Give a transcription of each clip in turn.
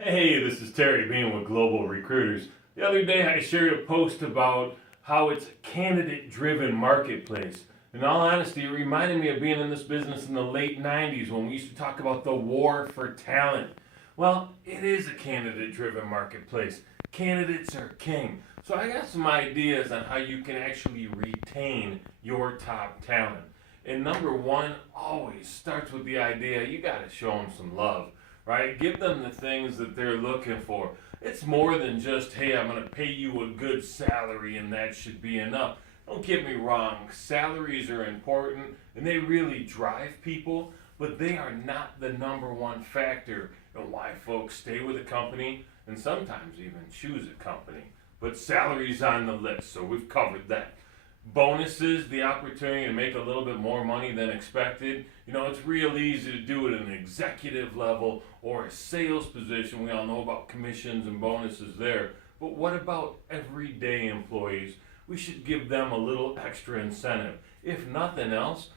Hey, this is Terry Bean with Global Recruiters. The other day I shared a post about how it's a candidate driven marketplace. In all honesty, it reminded me of being in this business in the late 90s when we used to talk about the war for talent. Well, it is a candidate driven marketplace. Candidates are king. So I got some ideas on how you can actually retain your top talent. And number one always starts with the idea you got to show them some love, right? Give them the things that they're looking for. It's more than just, hey, I'm going to pay you a good salary and that should be enough. Don't get me wrong, salaries are important and they really drive people, but they are not the number one factor in why folks stay with a company and sometimes even choose a company. But salary's on the list, so we've covered that. Bonuses, the opportunity to make a little bit more money than expected. You know, it's real easy to do it at an executive level or a sales position. We all know about commissions and bonuses there. But what about everyday employees? We should give them a little extra incentive. If nothing else,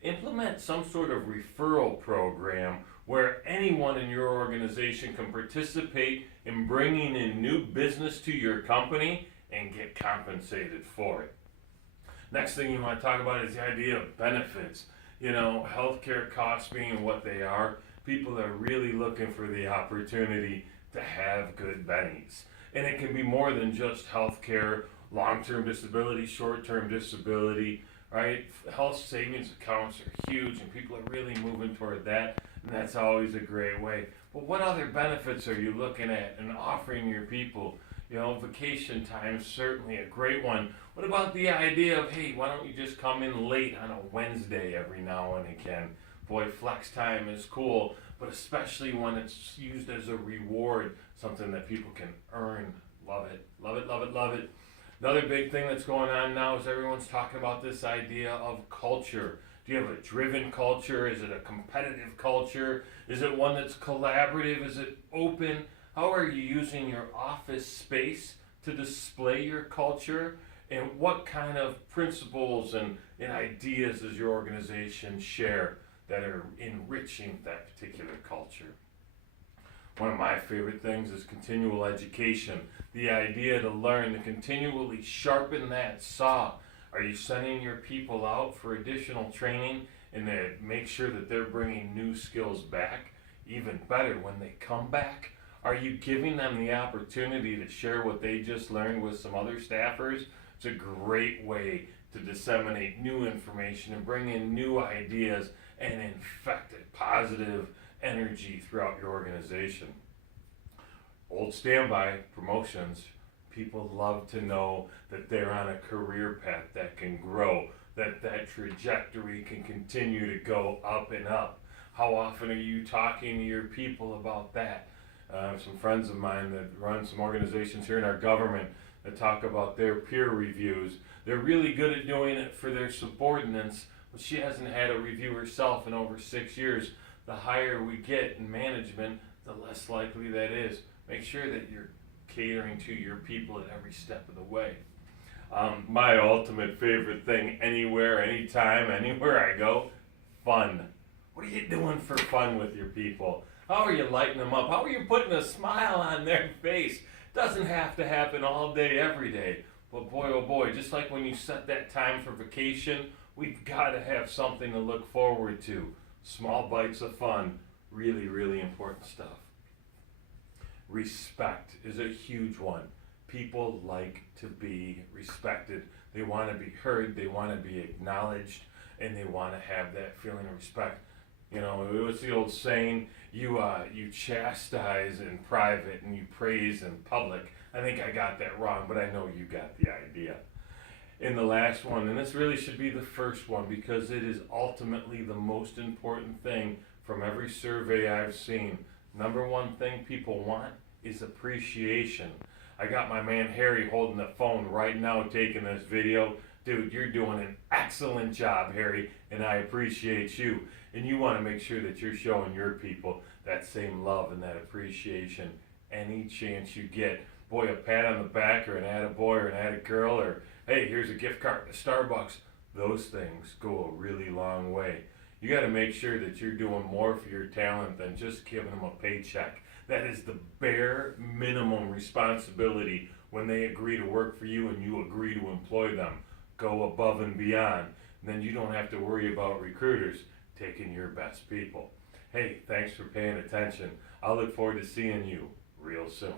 implement some sort of referral program where anyone in your organization can participate in bringing in new business to your company and get compensated for it. Next thing you want to talk about is the idea of benefits. You know, healthcare costs being what they are, people are really looking for the opportunity to have good bennies. And it can be more than just healthcare, long term disability, short term disability, right? Health savings accounts are huge and people are really moving toward that, and that's always a great way. But what other benefits are you looking at and offering your people? You know, vacation time is certainly a great one. What about the idea of, hey, why don't you just come in late on a Wednesday every now and again? Boy, flex time is cool, but especially when it's used as a reward, something that people can earn. Love it, love it, love it, love it. Another big thing that's going on now is everyone's talking about this idea of culture. Do you have a driven culture? Is it a competitive culture? Is it one that's collaborative? Is it open? How are you using your office space to display your culture? And what kind of principles and ideas does your organization share that are enriching that particular culture? One of my favorite things is continual education. The idea to learn, to continually sharpen that saw. Are you sending your people out for additional training and to make sure that they're bringing new skills back? Even better, when they come back, are you giving them the opportunity to share what they just learned with some other staffers? It's a great way to disseminate new information and bring in new ideas and infect a positive energy throughout your organization. Old standby promotions. People love to know that they're on a career path that can grow, that that trajectory can continue to go up and up. How often are you talking to your people about that? Some friends of mine that run some organizations here in our government that talk about their peer reviews. They're really good at doing it for their subordinates, but she hasn't had a review herself in over 6 years. The higher we get in management, the less likely that is. Make sure that you're catering to your people at every step of the way. My ultimate favorite thing, anywhere, anytime, anywhere I go, fun. What are you doing for fun with your people? How are you lighting them up? How are you putting a smile on their face? Doesn't have to happen all day, every day. But boy, oh boy, just like when you set that time for vacation, we've got to have something to look forward to. Small bites of fun, really, really important stuff. Respect is a huge one. People like to be respected. They want to be heard, they want to be acknowledged, and they want to have that feeling of respect. You know, it was the old saying, you chastise in private and you praise in public. I think I got that wrong, but I know you got the idea. In the last one, and this really should be the first one because it is ultimately the most important thing from every survey I've seen. Number one thing people want is appreciation. I got my man Harry holding the phone right now taking this video. Dude, you're doing an excellent job, Harry, and I appreciate you. And you want to make sure that you're showing your people that same love and that appreciation any chance you get. Boy, a pat on the back or an attaboy or an attagirl or, hey, here's a gift card to Starbucks. Those things go a really long way. You got to make sure that you're doing more for your talent than just giving them a paycheck. That is the bare minimum responsibility when they agree to work for you and you agree to employ them. Go above and beyond. Then you don't have to worry about recruiters taking your best people. Hey, thanks for paying attention. I'll look forward to seeing you real soon.